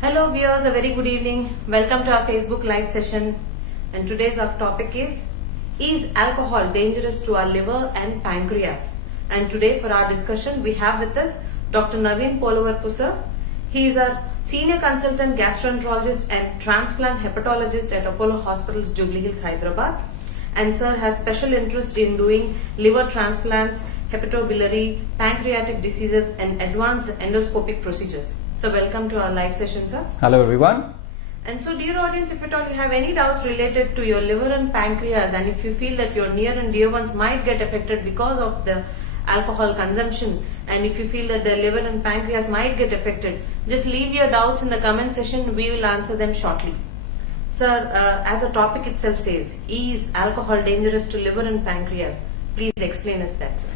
Hello viewers, a very good evening. Welcome to our Facebook live session. And today's our topic is alcohol dangerous to our liver and pancreas? And today for our discussion we have with us Dr. Naveen Polavarapu sir. He is a senior consultant gastroenterologist and transplant hepatologist at Apollo Hospitals, Jubilee Hills, Hyderabad. And sir has special interest in doing liver transplants, hepatobiliary, pancreatic diseases and advanced endoscopic procedures. So welcome to our live session, sir. Hello everyone. And so dear audience, if at all you have any doubts related to your liver and pancreas, and if you feel that your near and dear ones might get affected because of the alcohol consumption, and if you feel that the liver and pancreas might get affected, just leave your doubts in the comment section. We will answer them shortly. Sir, as the topic itself says, is alcohol dangerous to liver and pancreas? Please explain us that, sir.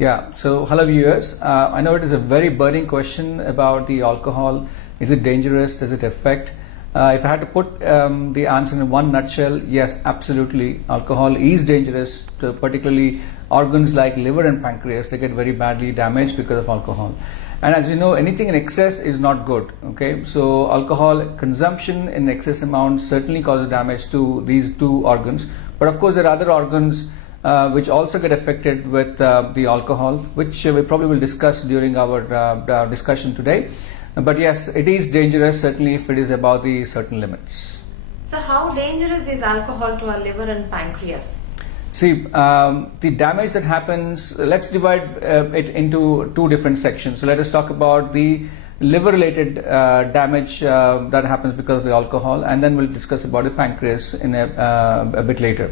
Yeah, so hello viewers. I know it is a very burning question about the alcohol. Is it dangerous? Does it affect? If I had to put the answer in one nutshell, yes, absolutely. Alcohol is dangerous to particularly organs like liver and pancreas. They get very badly damaged because of alcohol. And as you know, anything in excess is not good. Okay, so alcohol consumption in excess amount certainly causes damage to these two organs. But of course, there are other organs which also get affected with the alcohol, which we probably will discuss during our discussion today. But yes, it is dangerous, certainly if it is above the certain limits. So how dangerous is alcohol to our liver and pancreas? See, the damage that happens, let's divide it into two different sections. So let us talk about the liver-related damage that happens because of the alcohol, and then we'll discuss about the pancreas in a bit later.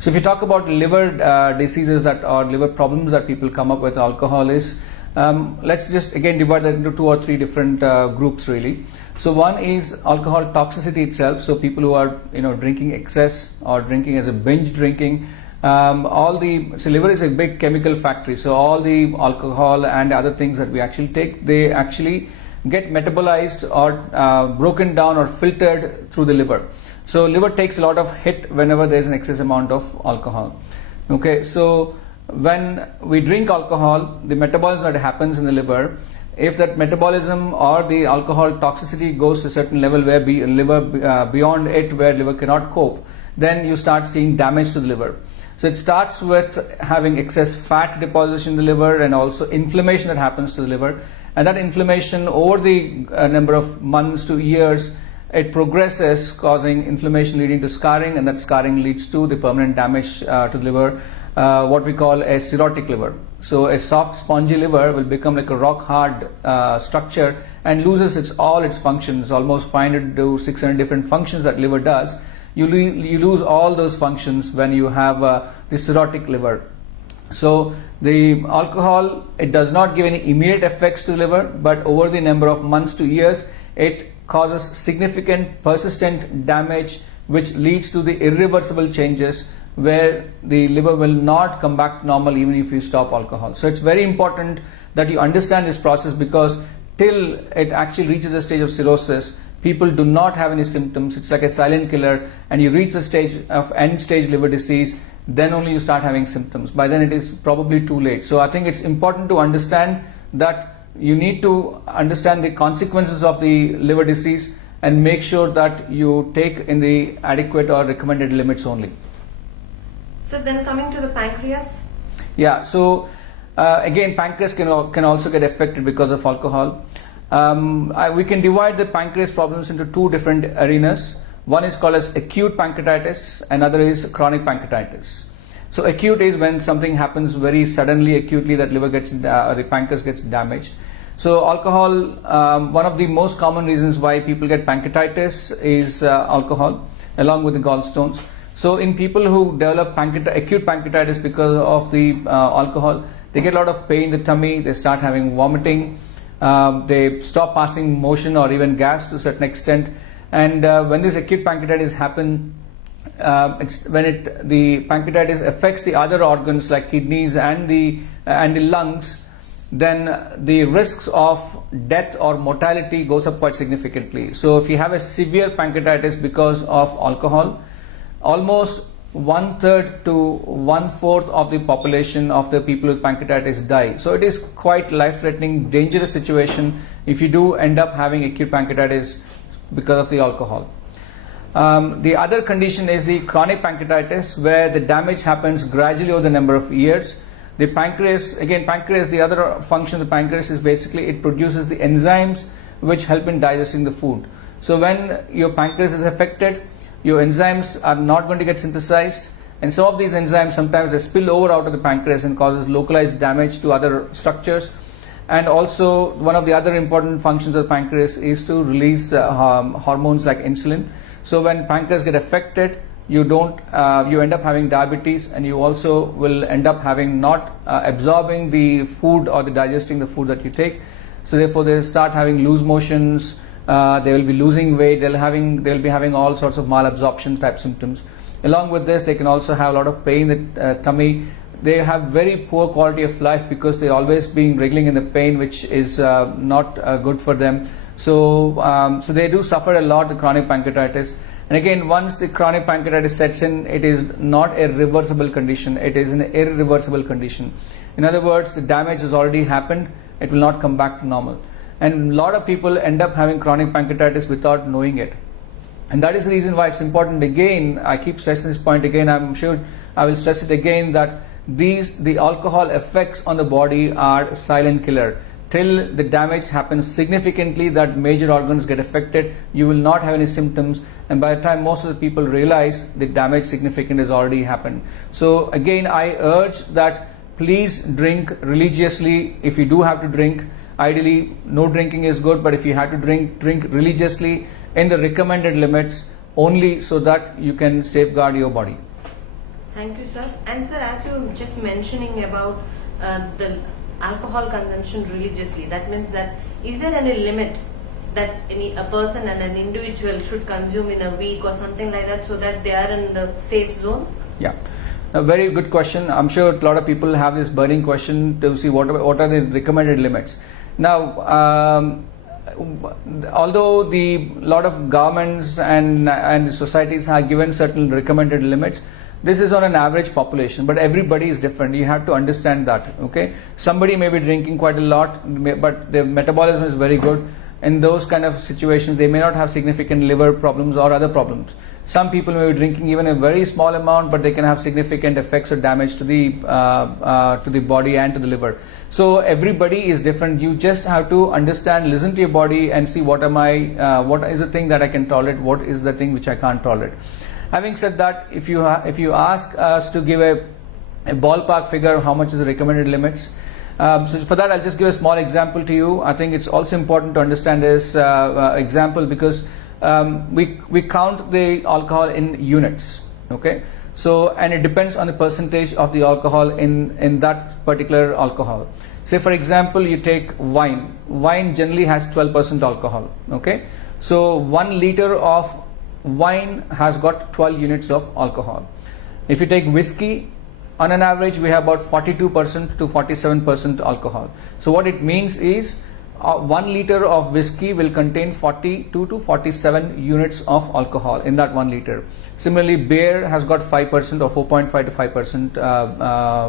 So if you talk about liver diseases that or liver problems that people come up with alcohol is, let's just again divide that into two or three different groups really. So one is alcohol toxicity itself. So people who are drinking excess or drinking as a binge drinking. So liver is a big chemical factory. So all the alcohol and other things that we actually take, they actually get metabolized or broken down or filtered through the liver. So liver takes a lot of hit whenever there is an excess amount of alcohol. Okay, so when we drink alcohol, the metabolism that happens in the liver, if that metabolism or the alcohol toxicity goes to a certain level where beyond it where liver cannot cope, then you start seeing damage to the liver. So it starts with having excess fat deposition in the liver and also inflammation that happens to the liver. And that inflammation over the number of months to years, it progresses, causing inflammation leading to scarring, and that scarring leads to the permanent damage to the liver, what we call a cirrhotic liver. So a soft spongy liver will become like a rock hard structure and loses all its functions, almost 500 to 600 different functions that liver does. You lose all those functions when you have the cirrhotic liver. So the alcohol, it does not give any immediate effects to the liver, but over the number of months to years, it causes significant persistent damage which leads to the irreversible changes where the liver will not come back to normal even if you stop alcohol. So it's very important that you understand this process, because till it actually reaches a stage of cirrhosis, people do not have any symptoms. It's like a silent killer, and you reach the stage of end stage liver disease, then only you start having symptoms. By then it is probably too late. So I think it's important to understand that you need to understand the consequences of the liver disease and make sure that you take in the adequate or recommended limits only. So then coming to the pancreas? Yeah, so again, pancreas can also get affected because of alcohol. We can divide the pancreas problems into two different arenas. One is called as acute pancreatitis, another is chronic pancreatitis. So acute is when something happens very suddenly, acutely, that liver gets, the pancreas gets damaged. So alcohol, one of the most common reasons why people get pancreatitis is alcohol, along with the gallstones. So in people who develop acute pancreatitis because of the alcohol, they get a lot of pain in the tummy, they start having vomiting, they stop passing motion or even gas to a certain extent. And when this acute pancreatitis happens, it's when the pancreatitis affects the other organs like kidneys and the lungs, then the risks of death or mortality goes up quite significantly. So if you have a severe pancreatitis because of alcohol, almost 1/3 to 1/4 of the population of the people with pancreatitis die. So it is quite life-threatening, dangerous situation if you do end up having acute pancreatitis because of the alcohol. The other condition is the chronic pancreatitis, where the damage happens gradually over the number of years. The pancreas, the other function of the pancreas is basically it produces the enzymes which help in digesting the food. So when your pancreas is affected, your enzymes are not going to get synthesized, and some of these enzymes sometimes they spill over out of the pancreas and causes localized damage to other structures. And also one of the other important functions of the pancreas is to release hormones like insulin. So when pancreas get affected, you end up having diabetes, and you also will end up having not absorbing the food or the digesting the food that you take. So therefore they start having loose motions, they will be losing weight, they'll be having all sorts of malabsorption type symptoms. Along with this, they can also have a lot of pain in the tummy. They have very poor quality of life because they're always being wriggling in the pain, which is not good for them. So they do suffer a lot with chronic pancreatitis. And again, once the chronic pancreatitis sets in, it is not a reversible condition, it is an irreversible condition. In other words, the damage has already happened, it will not come back to normal. And a lot of people end up having chronic pancreatitis without knowing it. And that is the reason why it's important. Again, I keep stressing this point again, I'm sure I will stress it again, that the alcohol effects on the body are a silent killer. Till the damage happens significantly, that major organs get affected, you will not have any symptoms, and by the time most of the people realize the damage significant has already happened. So again, I urge that please drink religiously. If you do have to drink, ideally no drinking is good, but if you have to drink religiously in the recommended limits only, so that you can safeguard your body. Thank you, sir. And sir, as you were just mentioning about the alcohol consumption religiously, that means that is there any limit that a person and an individual should consume in a week or something like that, so that they are in the safe zone? Yeah, a very good question. I'm sure a lot of people have this burning question to see what are the recommended limits. Now, although the lot of governments and societies have given certain recommended limits, this is on an average population, but everybody is different. You have to understand that. Okay, somebody may be drinking quite a lot, but their metabolism is very good. In those kind of situations, they may not have significant liver problems or other problems. Some people may be drinking even a very small amount, but they can have significant effects or damage to the body and to the liver. So everybody is different. You just have to understand, listen to your body, and see what is the thing that I can tolerate, what is the thing which I can't tolerate. Having said that, if you ask us to give a ballpark figure of how much is the recommended limits, so for that I'll just give a small example to you. I think it's also important to understand this example, because we count the alcohol in units. Okay, so and it depends on the percentage of the alcohol in that particular alcohol. Say for example, you take wine. Wine generally has 12% alcohol. Okay, so 1 liter of wine has got 12 units of alcohol. If you take whiskey, on an average we have about 42% to 47% alcohol. So what it means is 1 liter of whiskey will contain 42 to 47 units of alcohol in that 1 liter. Similarly, beer has got 5% or 4.5 to 5%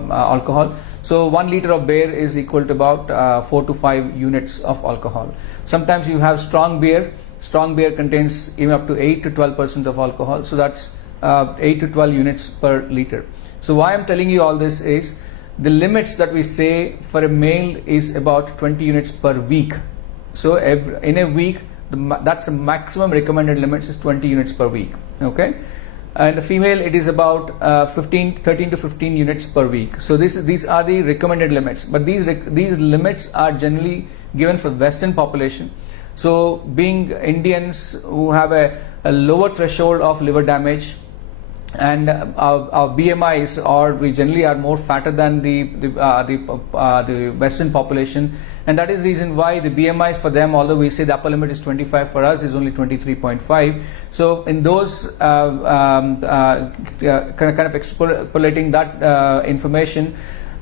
alcohol. So 1 liter of beer is equal to about 4 to 5 units of alcohol. Sometimes you have strong beer. Strong beer contains even up to 8 to 12% of alcohol. So that's 8 to 12 units per liter. So why I'm telling you all this is, the limits that we say for a male is about 20 units per week. So in a week, that's the maximum recommended limits is 20 units per week. Okay, and the female, it is about 13 to 15 units per week. So these are the recommended limits. But these limits are generally given for Western population. So being Indians who have a lower threshold of liver damage, and our BMIs, or we generally are more fatter than the Western population, and that is the reason why the BMIs for them, although we say the upper limit is 25, for us is only 23.5. So in those kind of extrapolating that information,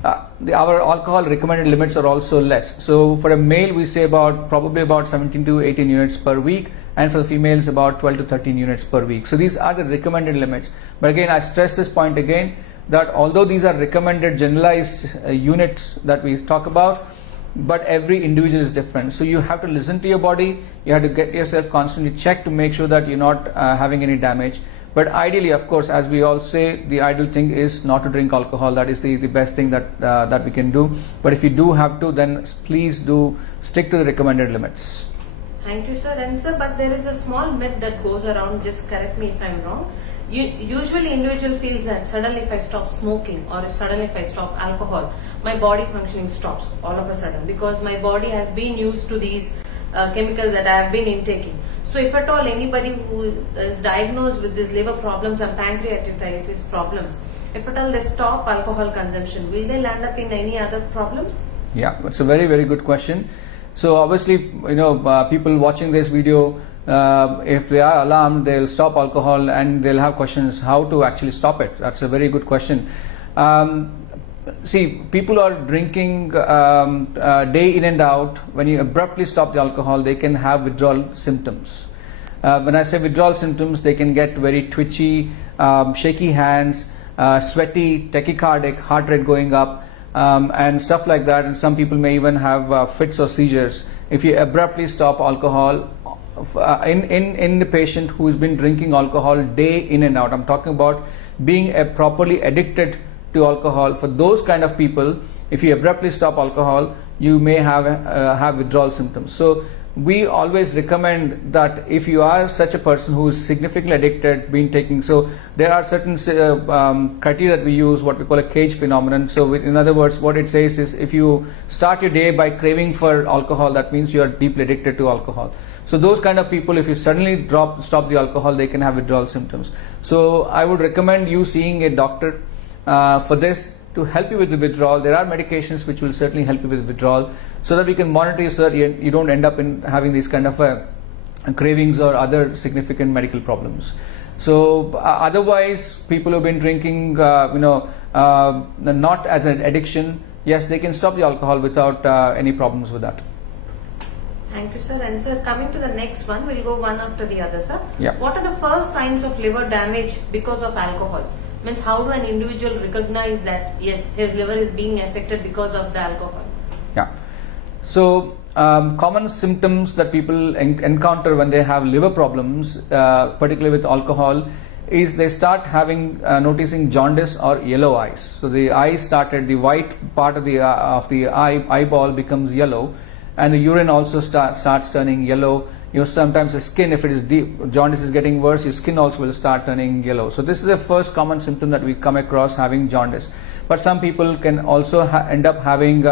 our alcohol recommended limits are also less. So for a male, we say probably about 17 to 18 units per week, and for the females about 12 to 13 units per week. So these are the recommended limits. But again, I stress this point again, that although these are recommended generalized units that we talk about, but every individual is different. So you have to listen to your body, you have to get yourself constantly checked to make sure that you're not having any damage. But ideally, of course, as we all say, the ideal thing is not to drink alcohol. That is the best thing that we can do. But if you do have to, then please do stick to the recommended limits. Thank you, sir. And sir, but there is a small myth that goes around, just correct me if I'm wrong. Usually individual feels that suddenly if I stop smoking or if suddenly if I stop alcohol, my body functioning stops all of a sudden, because my body has been used to these chemicals that I have been intaking. So if at all anybody who is diagnosed with these liver problems and pancreatitis problems, if at all they stop alcohol consumption, will they land up in any other problems? Yeah, it's a very, very good question. So obviously, people watching this video, if they are alarmed, they'll stop alcohol and they'll have questions how to actually stop it. That's a very good question. See, people are drinking day in and out. When you abruptly stop the alcohol, they can have withdrawal symptoms. When I say withdrawal symptoms, they can get very twitchy, shaky hands, sweaty, tachycardic, heart rate going up, and stuff like that. And some people may even have fits or seizures. If you abruptly stop alcohol, in the patient who has been drinking alcohol day in and out, I'm talking about being properly addicted to alcohol. For those kind of people, if you abruptly stop alcohol, you may have withdrawal symptoms. So we always recommend that if you are such a person who is significantly addicted, so there are certain criteria that we use, what we call a cage phenomenon. So in other words, what it says is, if you start your day by craving for alcohol, that means you are deeply addicted to alcohol. So those kind of people, if you suddenly stop the alcohol, they can have withdrawal symptoms. So I would recommend you seeing a doctor for this, to help you with the withdrawal. There are medications which will certainly help you with withdrawal, so that we can monitor you so that you don't end up in having these kind of cravings or other significant medical problems. So otherwise, people who've been drinking, not as an addiction, yes, they can stop the alcohol without any problems with that. Thank you, sir. And sir, coming to the next one, we'll go one after the other, sir. Yeah. What are the first signs of liver damage because of alcohol? Means, how do an individual recognize that yes, his liver is being affected because of the alcohol? Yeah. So common symptoms that people encounter when they have liver problems, particularly with alcohol, is they start having noticing jaundice or yellow eyes. So the white part of the eyeball becomes yellow, and the urine also starts turning yellow. Sometimes the skin, if it is deep, jaundice is getting worse, your skin also will start turning yellow. So this is the first common symptom that we come across, having jaundice. But some people can also end up having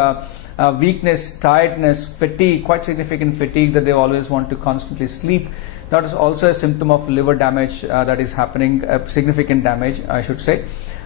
weakness, tiredness, fatigue, quite significant fatigue, that they always want to constantly sleep. That is also a symptom of liver damage that is happening, significant damage, I should say.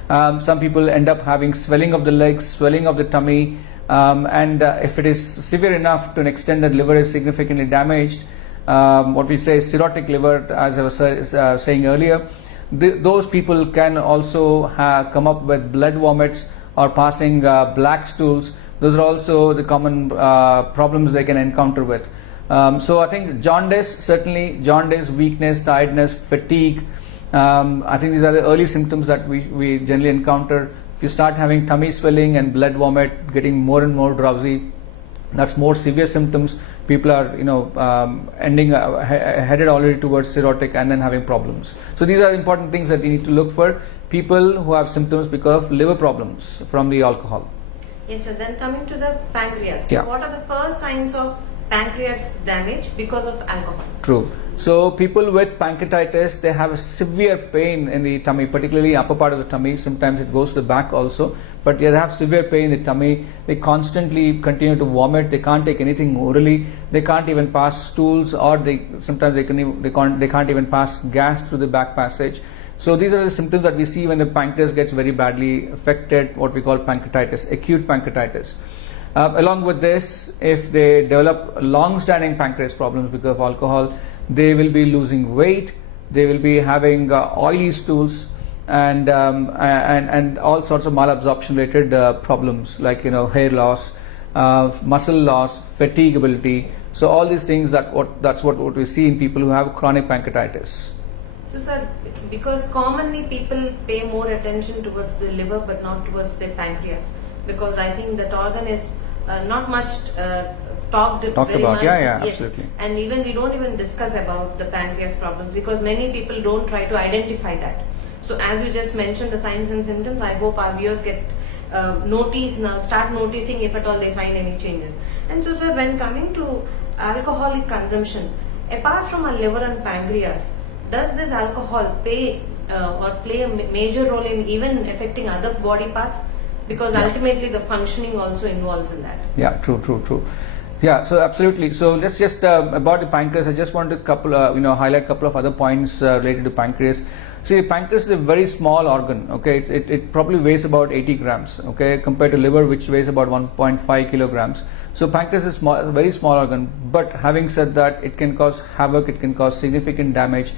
Some people end up having swelling of the legs, swelling of the tummy, and if it is severe enough to an extent that liver is significantly damaged, what we say is cirrhotic liver, as I was saying earlier, those people can also come up with blood vomits or passing black stools. Those are also the common problems they can encounter with. So I think jaundice, weakness, tiredness, fatigue, I think these are the early symptoms that we generally encounter. If you start having tummy swelling and blood vomit, getting more and more drowsy, that's more severe symptoms. People are headed already towards cirrhotic and then having problems. So these are important things that we need to look for, people who have symptoms because of liver problems from the alcohol. Yes, sir. Then coming to the pancreas. Yeah. So what are the first signs of pancreas damage because of alcohol? True. So people with pancreatitis, they have a severe pain in the tummy, particularly upper part of the tummy. Sometimes it goes to the back also, but they have severe pain in the tummy. They constantly continue to vomit. They can't take anything orally. They can't even pass stools, or sometimes they can't even pass gas through the back passage. So these are the symptoms that we see when the pancreas gets very badly affected, what we call pancreatitis, acute pancreatitis. Along with this, if they develop long-standing pancreas problems because of alcohol, they will be losing weight, they will be having oily stools, and all sorts of malabsorption related problems like hair loss, muscle loss, fatigability. So all these things that's what we see in people who have chronic pancreatitis. So sir, because commonly people pay more attention towards the liver but not towards the pancreas, because I think that organ is not much talked very about. much. Yeah, Yes. absolutely. And even we don't even discuss about the pancreas problems because many people don't try to identify that. So as you just mentioned the signs and symptoms, I hope our viewers get start noticing if at all they find any changes. And so sir, when coming to alcoholic consumption, apart from our liver and pancreas, does this alcohol play a major role in even affecting other body parts? Because ultimately the functioning also involves in that. Yeah, true. Yeah, so absolutely. So let's just about the pancreas. I just want to highlight a couple of other points related to pancreas. See, the pancreas is a very small organ. Okay, it probably weighs about 80 grams. Okay, compared to liver, which weighs about 1.5 kilograms. So pancreas is a very small organ. But having said that, it can cause havoc. It can cause significant damage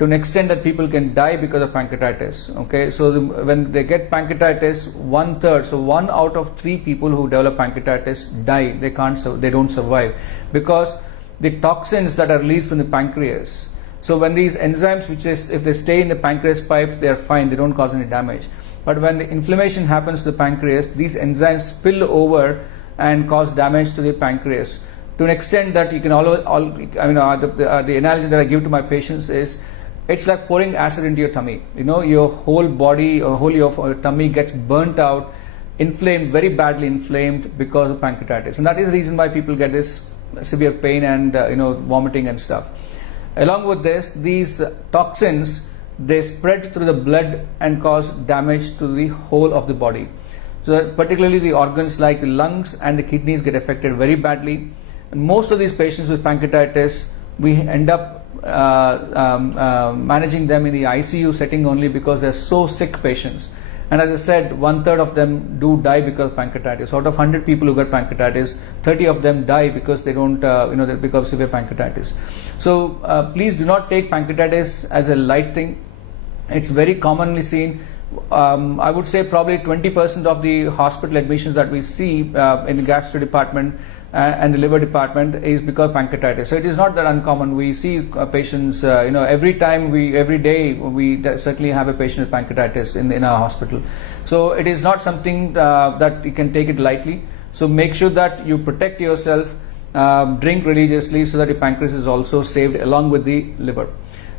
to an extent that people can die because of pancreatitis. Okay, so when they get pancreatitis, 1/3, so 1 out of 3 people who develop pancreatitis die. They don't survive because the toxins that are released from the pancreas. So when these enzymes, if they stay in the pancreas pipe, they are fine. They don't cause any damage. But when the inflammation happens to the pancreas, these enzymes spill over and cause damage to the pancreas to an extent that you can the analogy that I give to my patients is, it's like pouring acid into your tummy. Your whole body or your tummy gets burnt out, inflamed, very badly inflamed because of pancreatitis. And that is the reason why people get this severe pain and vomiting and stuff. Along with this, these toxins, they spread through the blood and cause damage to the whole of the body. So particularly the organs like the lungs and the kidneys get affected very badly. And most of these patients with pancreatitis, we end up managing them in the ICU setting only because they're so sick patients. And as I said, 1/3 of them do die because of pancreatitis. Out of 100 people who get pancreatitis, 30 of them die because they don't, because of severe pancreatitis. So please do not take pancreatitis as a light thing. It's very commonly seen. I would say probably 20% of the hospital admissions that we see in the gastro department and the liver department is because of pancreatitis. So it is not that uncommon. We see patients, every day we certainly have a patient with pancreatitis in our hospital. So it is not something that you can take it lightly. So make sure that you protect yourself, drink religiously so that the pancreas is also saved along with the liver.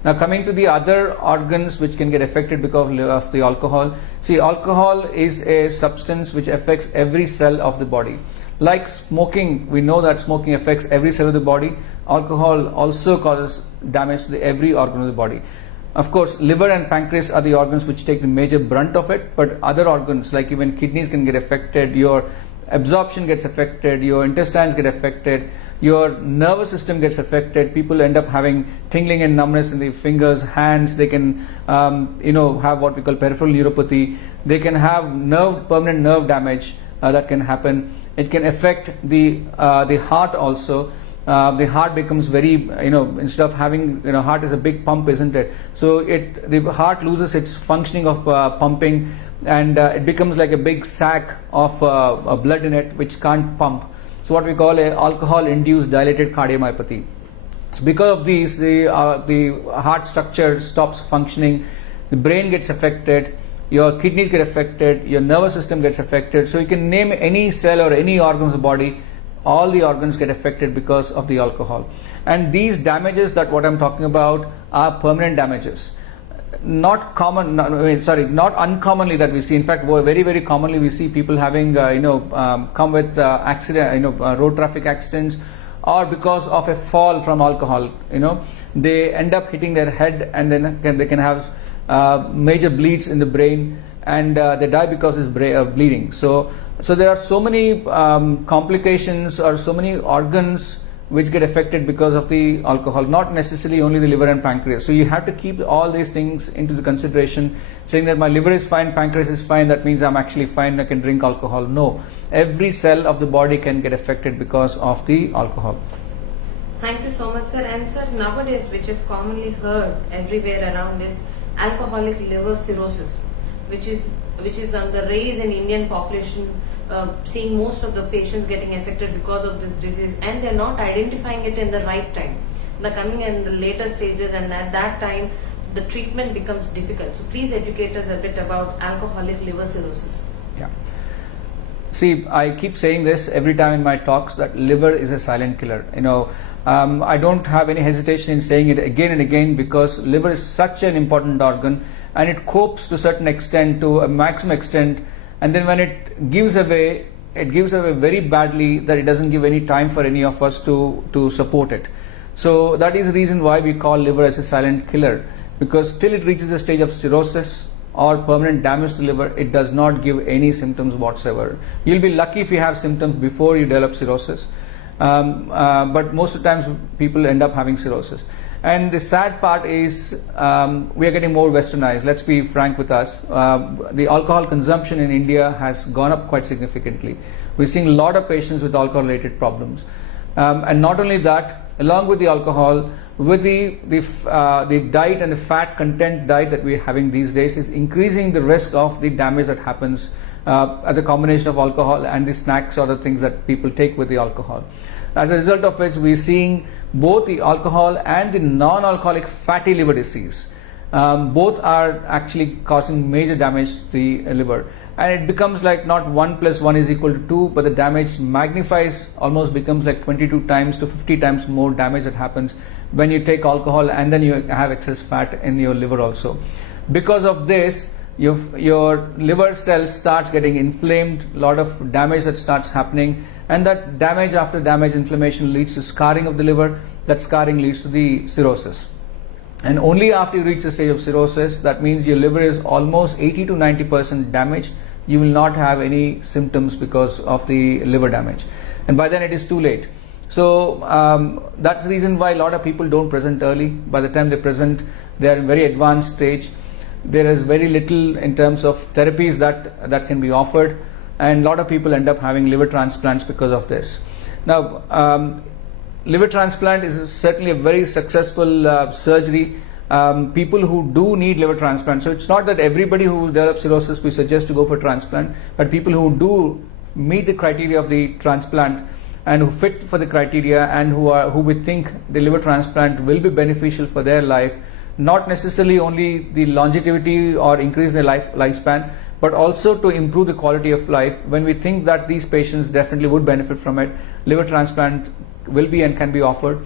Now coming to the other organs which can get affected because of the alcohol. See, alcohol is a substance which affects every cell of the body. Like smoking, we know that smoking affects every cell of the body. Alcohol also causes damage to every organ of the body. Of course, liver and pancreas are the organs which take the major brunt of it, but other organs like even kidneys can get affected, your absorption gets affected, your intestines get affected, your nervous system gets affected. People end up having tingling and numbness in the fingers, hands. They can have what we call peripheral neuropathy. They can have permanent nerve damage that can happen. It can affect the heart also. The heart becomes very, instead of having, heart is a big pump, isn't it? So the heart loses its functioning of pumping, and it becomes like a big sack of blood in it which can't pump. So what we call a alcohol-induced dilated cardiomyopathy. So because of these, the heart structure stops functioning, the brain gets affected, your kidneys get affected, your nervous system gets affected. So you can name any cell or any organ of the body, all the organs get affected because of the alcohol. And these damages that what I'm talking about are permanent damages. Not uncommonly that we see. In fact, very, very commonly we see people having, come with road traffic accidents, or because of a fall from alcohol. They end up hitting their head, and then they can have major bleeds in the brain, and they die because it's bleeding. So there are so many complications or so many organs which get affected because of the alcohol, not necessarily only the liver and pancreas. So you have to keep all these things into the consideration. Saying that my liver is fine, pancreas is fine, that means I'm actually fine, I can drink alcohol. No, every cell of the body can get affected because of the alcohol. Thank you so much, sir. And sir, nowadays, which is commonly heard everywhere around, is alcoholic liver cirrhosis, which is on the rise in Indian population seeing most of the patients getting affected because of this disease, and they're not identifying it in the right time. They're coming in the later stages, and at that time the treatment becomes difficult. So please educate us a bit about alcoholic liver cirrhosis. Yeah. See, I keep saying this every time in my talks that liver is a silent killer. I don't have any hesitation in saying it again and again, because liver is such an important organ, and it copes to a certain extent, to a maximum extent, and then when it gives away very badly, that it doesn't give any time for any of us to support it. So that is the reason why we call liver as a silent killer, because till it reaches the stage of cirrhosis or permanent damage to the liver, it does not give any symptoms whatsoever. You'll be lucky if you have symptoms before you develop cirrhosis, but most of the times people end up having cirrhosis. And the sad part is we are getting more westernized. Let's be frank with us. The alcohol consumption in India has gone up quite significantly. We're seeing a lot of patients with alcohol-related problems. And not only that, along with the alcohol, with the diet and the fat content diet that we're having these days is increasing the risk of the damage that happens as a combination of alcohol and the snacks or the things that people take with the alcohol. As a result of which, we're seeing both the alcohol and the non-alcoholic fatty liver disease. Both are actually causing major damage to the liver. And it becomes like not 1 + 1 = 2, but the damage magnifies, almost becomes like 22 times to 50 times more damage that happens when you take alcohol and then you have excess fat in your liver also. Because of this, your liver cells starts getting inflamed, a lot of damage that starts happening, and that damage after damage, inflammation leads to scarring of the liver. That scarring leads to the cirrhosis. And only after you reach the stage of cirrhosis, that means your liver is almost 80 to 90% damaged, you will not have any symptoms because of the liver damage. And by then it is too late. So that's the reason why a lot of people don't present early. By the time they present, they are in very advanced stage. There is very little in terms of therapies that can be offered, and a lot of people end up having liver transplants because of this. Now, liver transplant is certainly a very successful surgery. People who do need liver transplant, so it's not that everybody who develops cirrhosis we suggest to go for transplant, but people who do meet the criteria of the transplant and who fit for the criteria and who we think the liver transplant will be beneficial for their life, not necessarily only the longevity or increase their lifespan, but also to improve the quality of life. When we think that these patients definitely would benefit from it, liver transplant will be and can be offered,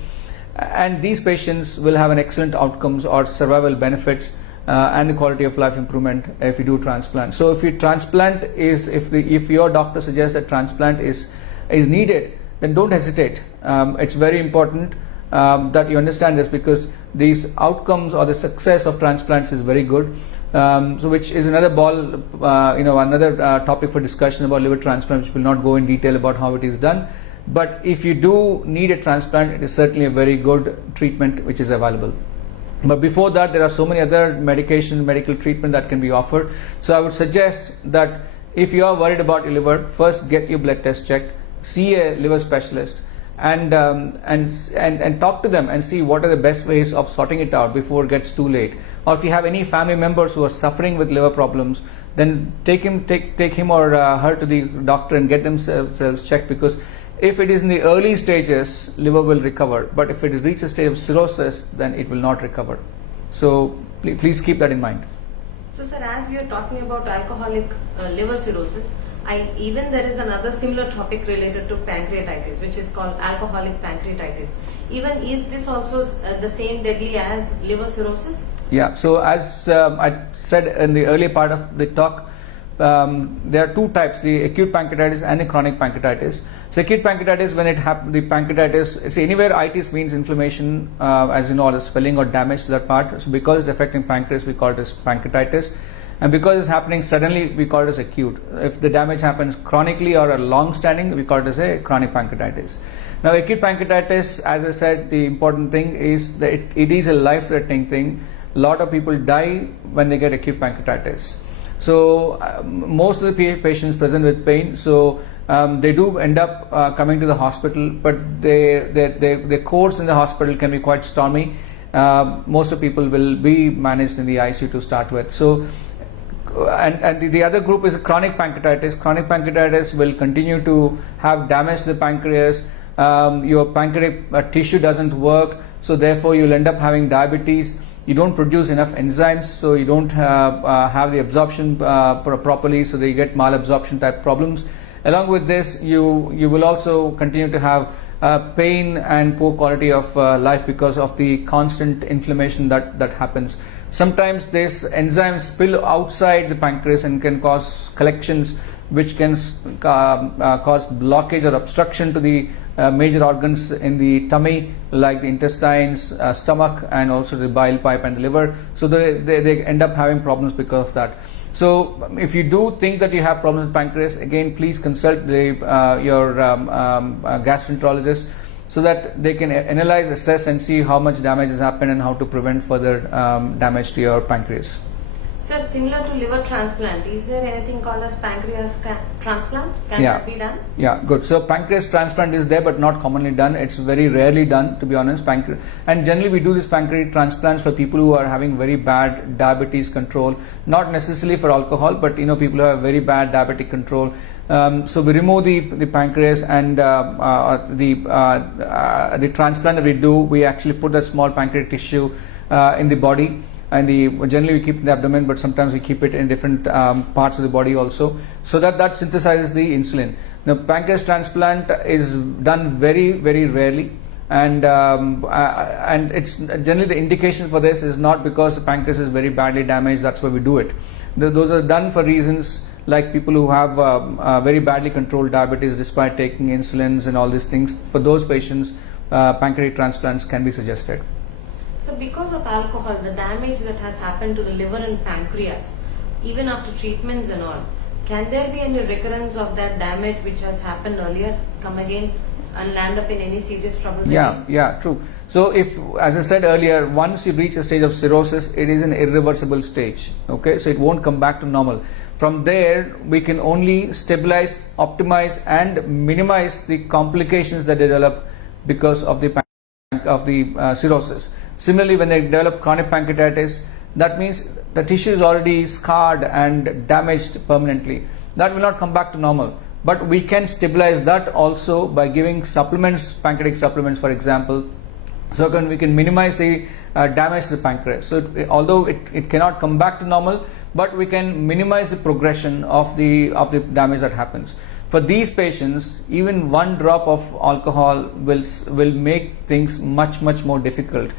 and these patients will have an excellent outcomes or survival benefits and the quality of life improvement if you do transplant. So if if your doctor suggests that transplant is needed, then don't hesitate. It's very important that you understand this, because these outcomes or the success of transplants is very good. So which is another another topic for discussion about liver transplant, which will not go in detail about how it is done. But if you do need a transplant, it is certainly a very good treatment which is available. But before that, there are so many other medical treatment that can be offered. So I would suggest that if you are worried about your liver, first get your blood test checked, see a liver specialist, and talk to them and see what are the best ways of sorting it out before it gets too late. Or if you have any family members who are suffering with liver problems, then take him or her to the doctor and get themselves checked, because if it is in the early stages, liver will recover, but if it reaches a stage of cirrhosis, then it will not recover. So please keep that in mind. So sir, as we are talking about alcoholic liver cirrhosis, there is another similar topic related to pancreatitis, which is called alcoholic pancreatitis. Even is this also the same deadly as liver cirrhosis? Yeah, so as I said in the earlier part of the talk, there are two types, the acute pancreatitis and the chronic pancreatitis. So acute pancreatitis, when it happens, the pancreatitis, see anywhere itis means inflammation, as you know, or the swelling or damage to that part. So because it's affecting pancreas, we call it as pancreatitis. And because it's happening suddenly, we call it as acute. If the damage happens chronically or a long-standing, we call it as a chronic pancreatitis. Now, acute pancreatitis, as I said, the important thing is that it is a life-threatening thing. A lot of people die when they get acute pancreatitis. So most of the patients present with pain, so they do end up coming to the hospital, but their course in the hospital can be quite stormy. Most of people will be managed in the ICU to start with. So and the other group is chronic pancreatitis. Chronic pancreatitis will continue to have damage to the pancreas. Your pancreatic tissue doesn't work, so therefore you'll end up having diabetes. You don't produce enough enzymes, so you don't have the absorption properly, so they get malabsorption type problems. Along with this, you will also continue to have pain and poor quality of life because of the constant inflammation that happens. Sometimes these enzymes spill outside the pancreas and can cause collections, which can cause blockage or obstruction to the major organs in the tummy, like the intestines, stomach, and also the bile pipe and the liver. So they end up having problems because of that. So if you do think that you have problems with pancreas, again, please consult your gastroenterologist, so that they can analyze, assess, and see how much damage has happened and how to prevent further damage to your pancreas. Sir, similar to liver transplant, is there anything called as pancreas transplant? Can that be done? Yeah, good. So pancreas transplant is there, but not commonly done. It's very rarely done, to be honest. And generally we do these pancreatic transplants for people who are having very bad diabetes control, not necessarily for alcohol, but people who have very bad diabetic control. So we remove the pancreas, and the transplant that we do, we actually put that small pancreatic tissue in the body. And generally we keep it in the abdomen, but sometimes we keep it in different parts of the body also, so that synthesizes the insulin. Now, pancreas transplant is done very, very rarely, and it's generally, the indication for this is not because the pancreas is very badly damaged. That's why we do it. Those are done for reasons like people who have very badly controlled diabetes despite taking insulins and all these things. For those patients, pancreatic transplants can be suggested. So because of alcohol, the damage that has happened to the liver and pancreas, even after treatments and all, can there be any recurrence of that damage which has happened earlier, come again and land up in any serious trouble? Yeah, true. So if, as I said earlier, once you reach a stage of cirrhosis, it is an irreversible stage. Okay, so it won't come back to normal. From there, we can only stabilize, optimize, and minimize the complications that develop because of the cirrhosis. Similarly, when they develop chronic pancreatitis, that means the tissue is already scarred and damaged permanently. That will not come back to normal. But we can stabilize that also by giving supplements, pancreatic supplements, for example. So we can minimize the damage to the pancreas. So although it cannot come back to normal, but we can minimize the progression of the damage that happens. For these patients, even one drop of alcohol will make things much more difficult.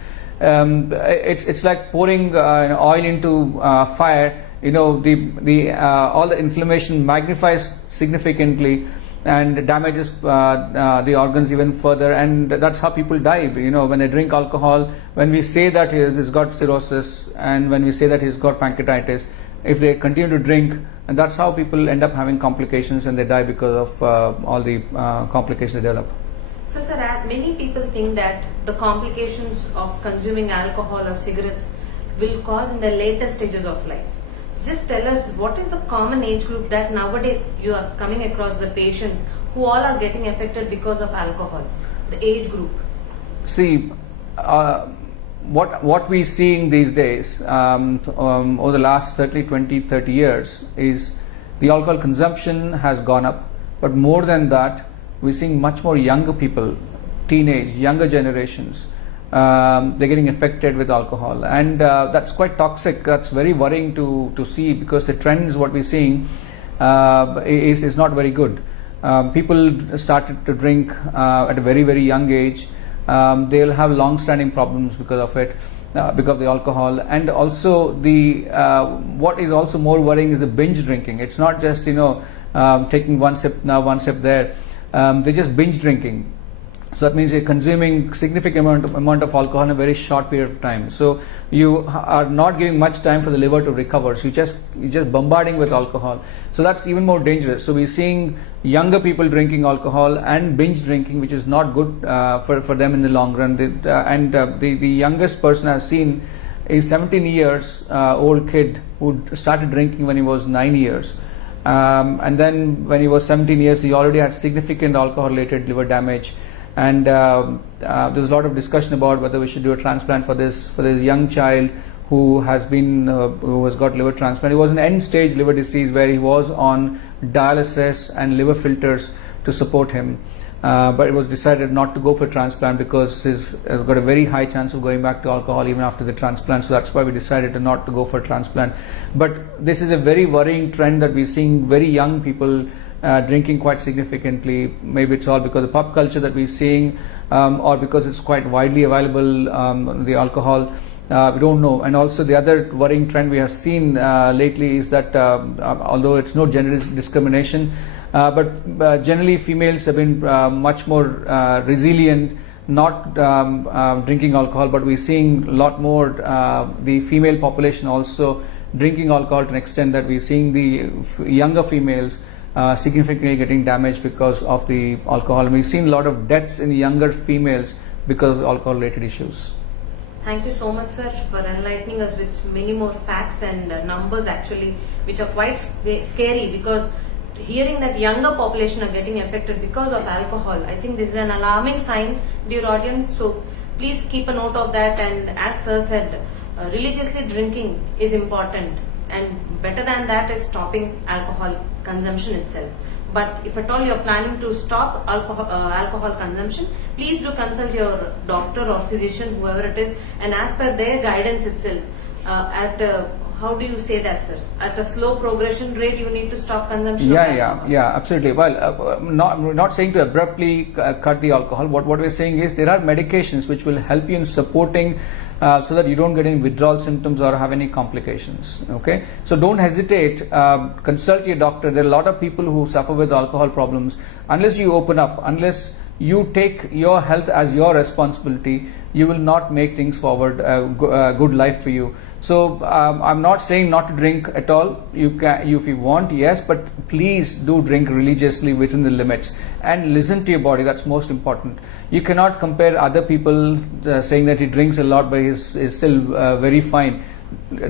It's like pouring oil into fire. All the inflammation magnifies significantly and damages the organs even further, and that's how people die. When they drink alcohol, when we say that he's got cirrhosis and when we say that he's got pancreatitis, if they continue to drink, and that's how people end up having complications and they die because of all the complications they develop. So sir, many people think that the complications of consuming alcohol or cigarettes will cause in the later stages of life. Just tell us, what is the common age group that nowadays you are coming across, the patients who all are getting affected because of alcohol, the age group? See, what we're seeing these days over the last certainly 20-30 years is the alcohol consumption has gone up, but more than that, we're seeing much more younger people, teenage, younger generations. They're getting affected with alcohol, and that's quite toxic. That's very worrying to see, because the trends what we're seeing is not very good. People started to drink at a very young age. They'll have long-standing problems because of it, because of the alcohol. And also what is also more worrying is the binge drinking. It's not just taking one sip now, one sip there. They're just binge drinking. So that means you're consuming significant amount of alcohol in a very short period of time. So you are not giving much time for the liver to recover. So you're just bombarding with alcohol. So that's even more dangerous. So we're seeing younger people drinking alcohol and binge drinking, which is not good for them in the long run. The youngest person I've seen is 17 years old kid who started drinking when he was 9 years. And then when he was 17 years, he already had significant alcohol-related liver damage. And there's a lot of discussion about whether we should do a transplant for this young child who has got liver transplant. It was an end-stage liver disease where he was on dialysis and liver filters to support him. But it was decided not to go for transplant because he's got a very high chance of going back to alcohol even after the transplant. So that's why we decided not to go for transplant. But this is a very worrying trend that we're seeing very young people drinking quite significantly. Maybe it's all because of pop culture that we're seeing, or because it's quite widely available, the alcohol. We don't know. And also the other worrying trend we have seen lately is that although it's no gender discrimination, but generally females have been much more resilient, not drinking alcohol, but we're seeing a lot more the female population also drinking alcohol to an extent that we're seeing the younger females significantly getting damaged because of the alcohol. And we've seen a lot of deaths in younger females because of alcohol-related issues. Thank you so much, sir, for enlightening us with many more facts and numbers actually, which are quite scary, because hearing that younger population are getting affected because of alcohol, I think this is an alarming sign, dear audience. So please keep a note of that. And as sir said, religiously drinking is important, and better than that is stopping alcohol consumption itself. But if at all you're planning to stop alcohol consumption, please do consult your doctor or physician, whoever it is, and as per their guidance itself, how do you say that, sir? At a slow progression rate, you need to stop consumption. Yeah, absolutely. Well, not saying to abruptly cut the alcohol. What we're saying is there are medications which will help you in supporting so that you don't get any withdrawal symptoms or have any complications. Okay, so don't hesitate. Consult your doctor. There are a lot of people who suffer with alcohol problems. Unless you open up, unless you take your health as your responsibility, you will not make things forward a good life for you. So I'm not saying not to drink at all. You if you want, yes, but please do drink religiously within the limits and listen to your body. That's most important. You cannot compare other people saying that he drinks a lot but is still very fine.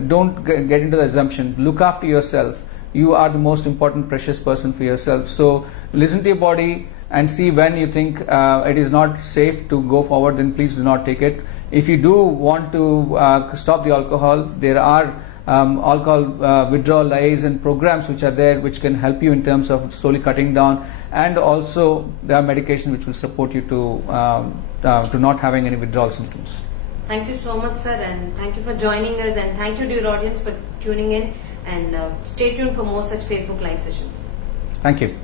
Don't get into the assumption. Look after yourself. You are the most important, precious person for yourself. So listen to your body and see when you think it is not safe to go forward, then please do not take it. If you do want to stop the alcohol, there are alcohol withdrawal liaison programs which are there, which can help you in terms of slowly cutting down, and also there are medications which will support you to not having any withdrawal symptoms. Thank you so much, sir, and thank you for joining us, and thank you, dear audience, for tuning in, and stay tuned for more such Facebook live sessions. Thank you.